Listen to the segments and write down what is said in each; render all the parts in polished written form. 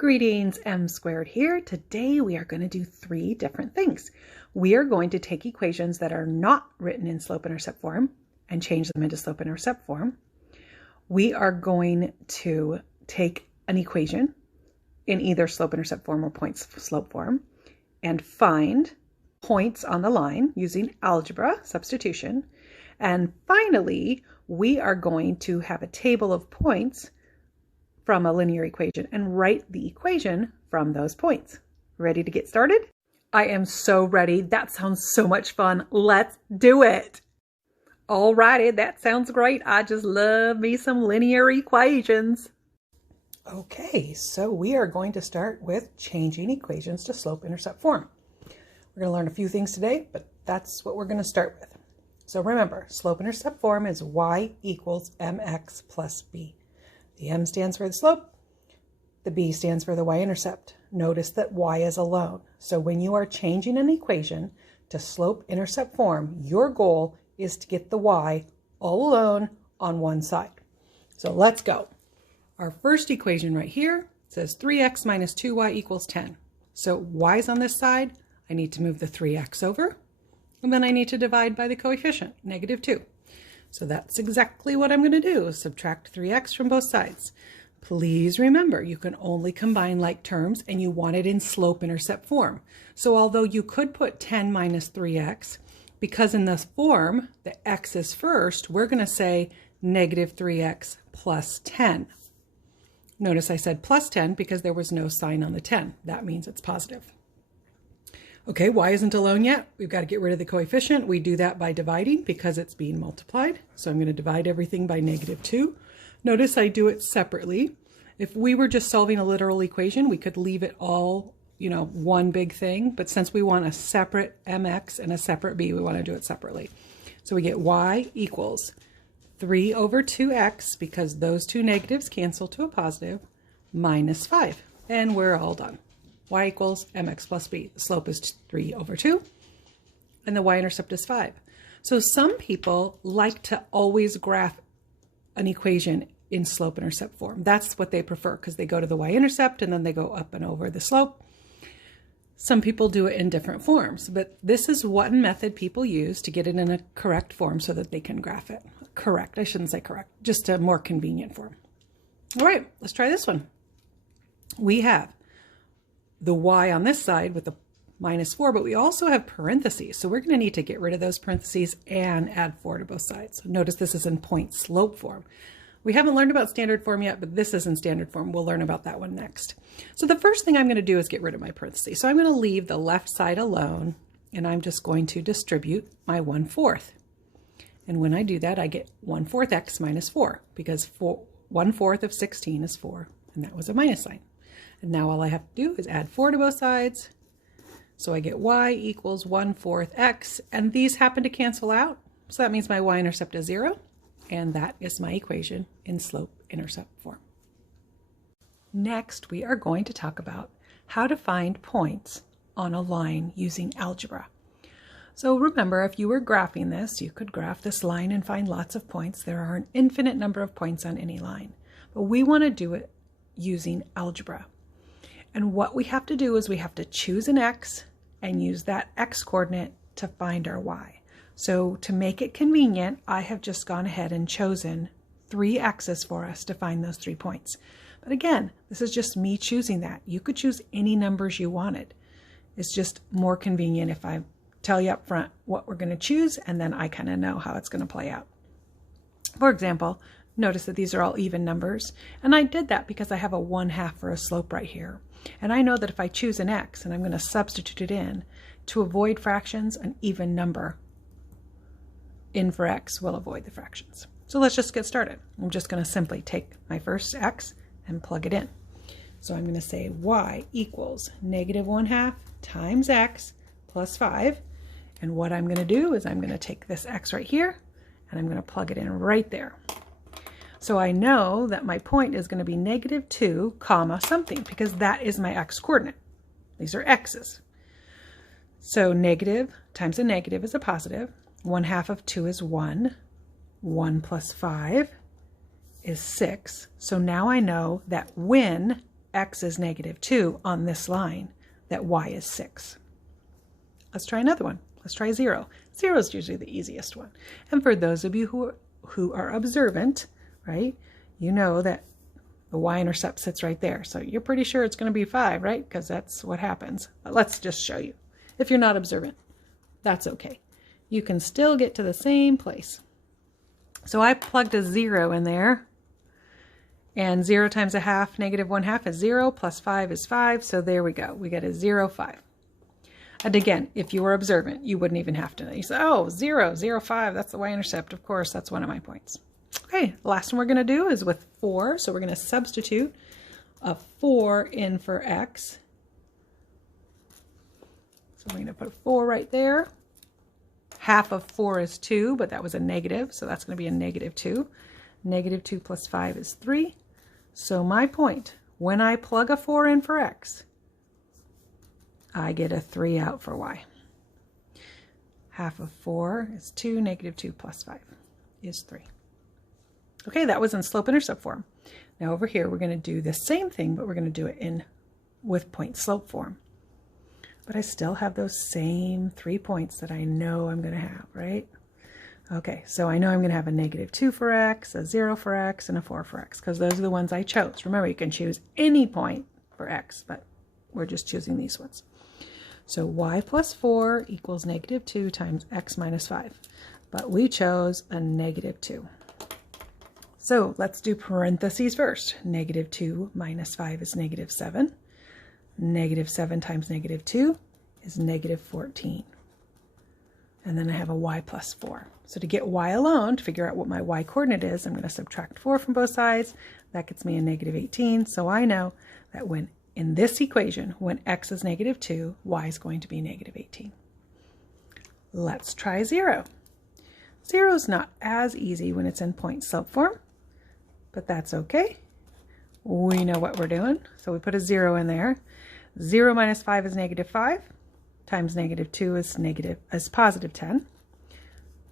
Greetings, M squared here. Today we are going to do three different things. We are going to take equations that are not written in slope-intercept form and change them into slope-intercept form. We are going to take an equation in either slope-intercept form or point-slope form and find points on the line using algebra, substitution. And finally, we are going to have a table of points from a linear equation and write the equation from those points. Ready to get started? I am so ready. That sounds so much fun. Let's do it. Alrighty, that sounds great. I just love me some linear equations. Okay, so we are going to start with changing equations to slope-intercept form. We're going to learn a few things today, but that's what we're going to start with. So remember, slope-intercept form is y equals mx plus b. The m stands for the slope, the b stands for the y-intercept. Notice that y is alone. So when you are changing an equation to slope-intercept form, your goal is to get the y all alone on one side. So let's go. Our first equation right here says 3x minus 2y equals 10. So y is on this side. I need to move the 3x over, and then I need to divide by the coefficient, -2. So that's exactly what I'm going to do, is subtract 3x from both sides. Please remember, you can only combine like terms, and you want it in slope-intercept form. So although you could put 10 minus 3x, because in this form, the x is first, we're going to say -3x plus 10. Notice I said plus 10 because there was no sign on the 10. That means it's positive. Okay, y isn't alone yet. We've got to get rid of the coefficient. We do that by dividing because it's being multiplied. So I'm going to divide everything by -2. Notice I do it separately. If we were just solving a literal equation, we could leave it all, one big thing. But since we want a separate mx and a separate b, we want to do it separately. So we get y equals 3 over 2x, because those two negatives cancel to a positive, minus 5. And we're all done. Y equals mx plus b. The slope is 3 over 2, and the y-intercept is 5. So some people like to always graph an equation in slope-intercept form. That's what they prefer because they go to the y-intercept and then they go up and over the slope. Some people do it in different forms, but this is one method people use to get it in a correct form so that they can graph it. Correct, I shouldn't say correct, just a more convenient form. All right, let's try this one. We have the y on this side with the -4, but we also have parentheses. So we're going to need to get rid of those parentheses and add 4 to both sides. Notice this is in point slope form. We haven't learned about standard form yet, but this is in standard form. We'll learn about that one next. So the first thing I'm going to do is get rid of my parentheses. So I'm going to leave the left side alone, and I'm just going to distribute my 1/4. And when I do that, I get 1/4 x minus 4, because 1/4 of 16 is 4, and that was a minus sign. And now all I have to do is add 4 to both sides. So I get y equals 1/4 x, and these happen to cancel out. So that means my y-intercept is 0, and that is my equation in slope-intercept form. Next, we are going to talk about how to find points on a line using algebra. So remember, if you were graphing this, you could graph this line and find lots of points. There are an infinite number of points on any line, but we want to do it using algebra. And what we have to do is we have to choose an x and use that x coordinate to find our y. So to make it convenient, I have just gone ahead and chosen 3 x's for us to find those 3 points. But again, this is just me choosing that. You could choose any numbers you wanted. It's just more convenient if I tell you up front what we're going to choose, and then I kind of know how it's going to play out. For example, notice that these are all even numbers, and I did that because I have a 1/2 for a slope right here. And I know that if I choose an x and I'm going to substitute it in, to avoid fractions, an even number in for x will avoid the fractions. So let's just get started. I'm just going to simply take my first x and plug it in. So I'm going to say y equals -1/2 times x plus 5. And what I'm going to do is I'm going to take this x right here and I'm going to plug it in right there. So I know that my point is going to be -2 comma something, because that is my x coordinate. These are x's. So negative times a negative is a positive. 1/2 of 2 is 1. 1 plus 5 is 6. So now I know that when x is -2 on this line, that y is 6. Let's try another one. Let's try 0. 0 is usually the easiest one. And for those of you who are observant, right, you know that the y-intercept sits right there. So you're pretty sure it's going to be 5, right? Because that's what happens. But let's just show you. If you're not observant, that's okay. You can still get to the same place. So I plugged a 0 in there. And 0 times a half, -1/2 is 0, plus 5 is 5. So there we go. We get a 0, 5. And again, if you were observant, you wouldn't even have to know. You say, oh, 0, 0, 5, that's the y-intercept. Of course, that's one of my points. Okay, the last one we're going to do is with 4. So we're going to substitute a 4 in for x. So we're going to put a 4 right there. Half of 4 is 2, but that was a negative, so that's going to be a -2. -2 plus 5 is 3. So my point, when I plug a 4 in for x, I get a 3 out for y. Half of 4 is 2, -2 plus 5 is 3. Okay, that was in slope-intercept form. Now over here, we're going to do the same thing, but we're going to do it with point-slope form. But I still have those same 3 points that I know I'm going to have, right? Okay, so I know I'm going to have a -2 for x, a 0 for x, and a 4 for x, because those are the ones I chose. Remember, you can choose any point for x, but we're just choosing these ones. So y plus 4 equals -2 times x minus 5. But we chose a -2. So let's do parentheses first. -2 minus 5 is -7. -7 times -2 is -14. And then I have a y plus 4. So to get y alone, to figure out what my y coordinate is, I'm going to subtract 4 from both sides. That gets me a -18. So I know that in this equation, when x is -2, y is going to be -18. Let's try 0. 0 is not as easy when it's in point-slope form, but that's okay. We know what we're doing, so we put a 0 in there. 0 minus 5 is -5, times -2 is positive 10.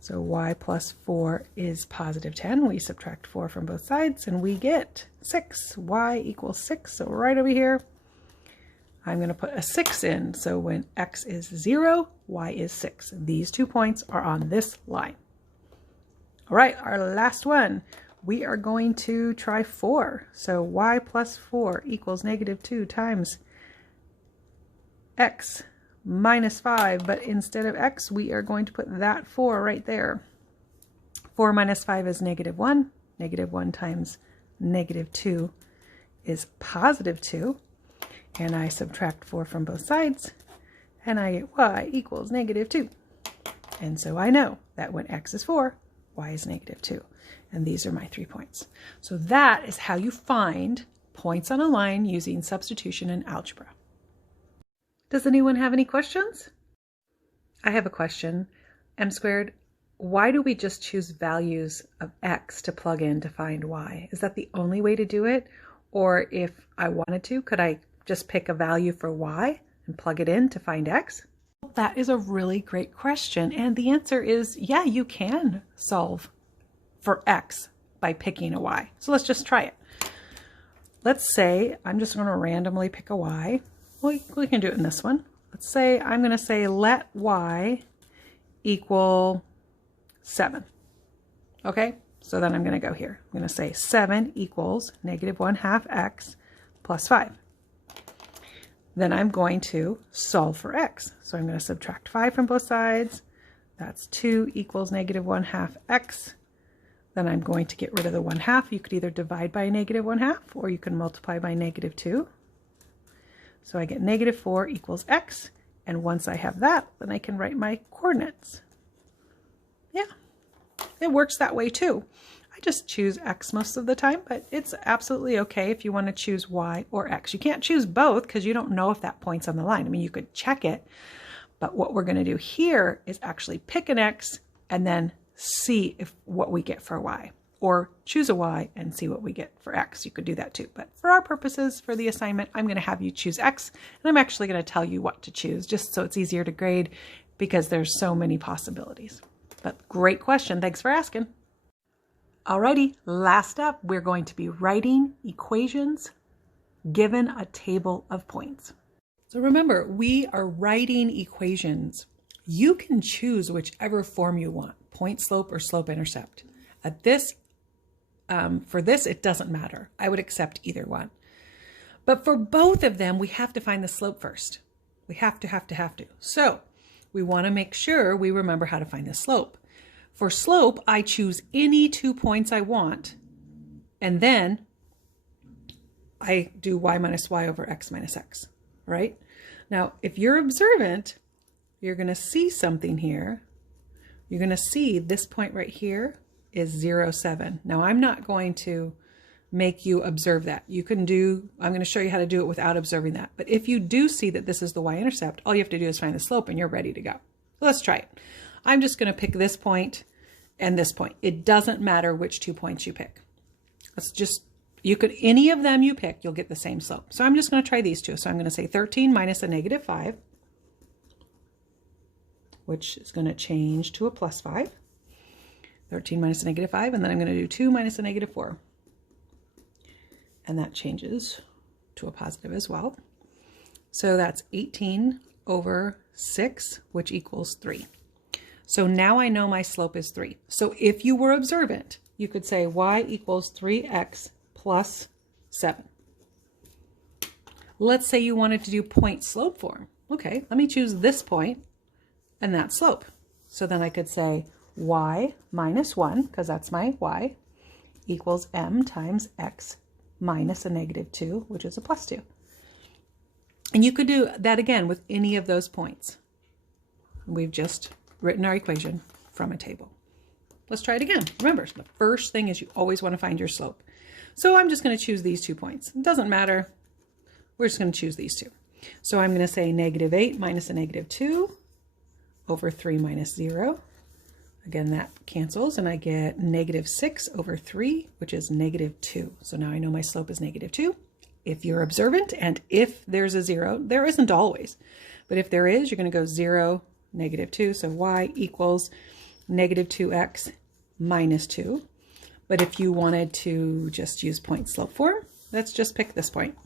So y plus 4 is positive 10. We subtract 4 from both sides, and we get 6. Y equals 6, so right over here, I'm going to put a 6 in. So when x is 0, y is 6. These 2 points are on this line. All right, our last one. We are going to try 4. So y plus 4 equals -2 times x minus 5. But instead of x, we are going to put that 4 right there. 4 minus 5 is -1. -1 times -2 is positive 2. And I subtract 4 from both sides. And I get y equals -2. And so I know that when x is 4, y is -2. And these are my 3 points. So that is how you find points on a line using substitution in algebra. Does anyone have any questions? I have a question. M squared, why do we just choose values of x to plug in to find y? Is that the only way to do it? Or if I wanted to, could I just pick a value for y and plug it in to find x? That is a really great question. And the answer is, yeah, you can solve for x by picking a y. So let's just try it. Let's say I'm just going to randomly pick a y. Well, we can do it in this one. Let's say I'm going to say let y equal 7. Okay, so then I'm going to go here. I'm going to say 7 equals -1/2 x plus 5. Then I'm going to solve for x. So I'm going to subtract 5 from both sides. That's 2 equals -1/2 x. Then I'm going to get rid of the 1/2. You could either divide by -1/2 or you can multiply by -2. So I get -4 equals x. And once I have that, then I can write my coordinates. Yeah, it works that way too. I just choose x most of the time, but it's absolutely okay if you want to choose y or x. You can't choose both because you don't know if that point's on the line. I mean, you could check it, but what we're going to do here is actually pick an x and then see what we get for y, or choose a y and see what we get for x. You could do that too, but for our purposes for the assignment, I'm going to have you choose x, and I'm actually going to tell you what to choose just so it's easier to grade because there's so many possibilities. But great question. Thanks for asking. Alrighty, last up, we're going to be writing equations given a table of points. So remember, we are writing equations. You can choose whichever form you want, point slope or slope intercept. For this, it doesn't matter. I would accept either one. But for both of them, we have to find the slope first. We have to. So we want to make sure we remember how to find the slope. For slope, I choose any 2 points I want, and then I do y minus y over x minus x, right? Now, if you're observant, you're going to see something here. You're going to see this point right here is 0, 7. Now, I'm not going to make you observe that. I'm going to show you how to do it without observing that. But if you do see that this is the y-intercept, all you have to do is find the slope and you're ready to go. So let's try it. I'm just going to pick this point and this point. It doesn't matter which 2 points you pick. Any of them you pick, you'll get the same slope. So I'm just going to try these two. So I'm going to say 13 minus a negative 5, which is going to change to a plus 5. 13 minus a negative 5, and then I'm going to do 2 minus a negative 4. And that changes to a positive as well. So that's 18 over 6, which equals 3. So now I know my slope is 3. So if you were observant, you could say y equals 3x plus 7. Let's say you wanted to do point slope form. Okay, let me choose this point and that slope. So then I could say y minus 1, because that's my y, equals m times x minus a negative 2, which is a plus 2. And you could do that again with any of those points. We've just written our equation from a table. Let's try it again. Remember, the first thing is you always want to find your slope. So I'm just going to choose these 2 points. It doesn't matter. We're just going to choose these 2. So I'm going to say negative 8 minus a negative 2 over 3 minus 0. Again, that cancels, and I get negative 6 over 3, which is negative 2. So now I know my slope is negative 2. If you're observant, and if there's a 0, there isn't always. But if there is, you're going to go 0, negative 2. So y equals negative 2x minus 2. But if you wanted to just use point slope form, let's just pick this point.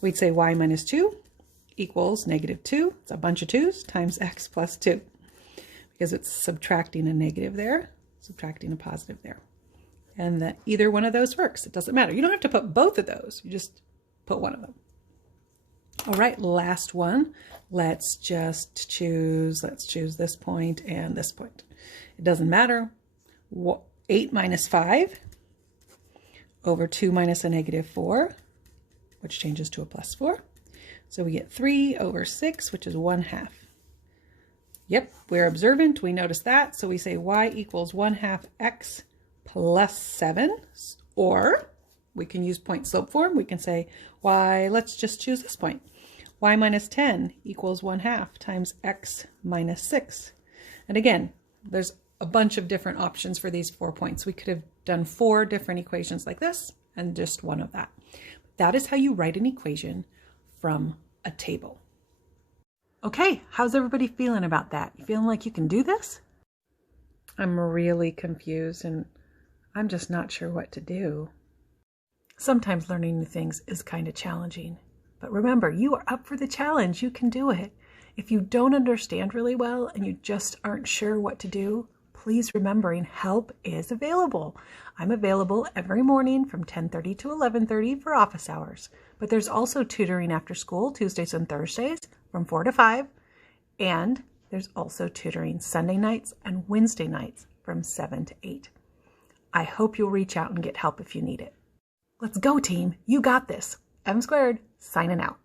We'd say y minus 2 equals negative 2. It's a bunch of 2's times x plus 2. Because it's subtracting a negative there, subtracting a positive there. And that either one of those works. It doesn't matter. You don't have to put both of those. You just put one of them. All right, last one. Let's choose this point and this point. It doesn't matter. 8 minus 5 over 2 minus a negative 4, which changes to a plus 4. So we get 3 over 6, which is 1/2. Yep, we're observant, we notice that, so we say y equals 1/2 x plus 7, or we can use point slope form. We can say y, let's just choose this point. Y minus 10 equals 1/2 times x minus 6. And again, there's a bunch of different options for these 4 points. We could have done 4 different equations like this and just one of that. That is how you write an equation from a table. Okay, how's everybody feeling about that? You feeling like you can do this? I'm really confused and I'm just not sure what to do. Sometimes learning new things is kind of challenging, but remember, you are up for the challenge. You can do it. If you don't understand really well and you just aren't sure what to do, please remembering help is available. I'm available every morning from 10:30 to 11:30 for office hours, but there's also tutoring after school Tuesdays and Thursdays from 4 to 5, and there's also tutoring Sunday nights and Wednesday nights from 7 to 8. I hope you'll reach out and get help if you need it. Let's go, team. You got this. M squared, signing out.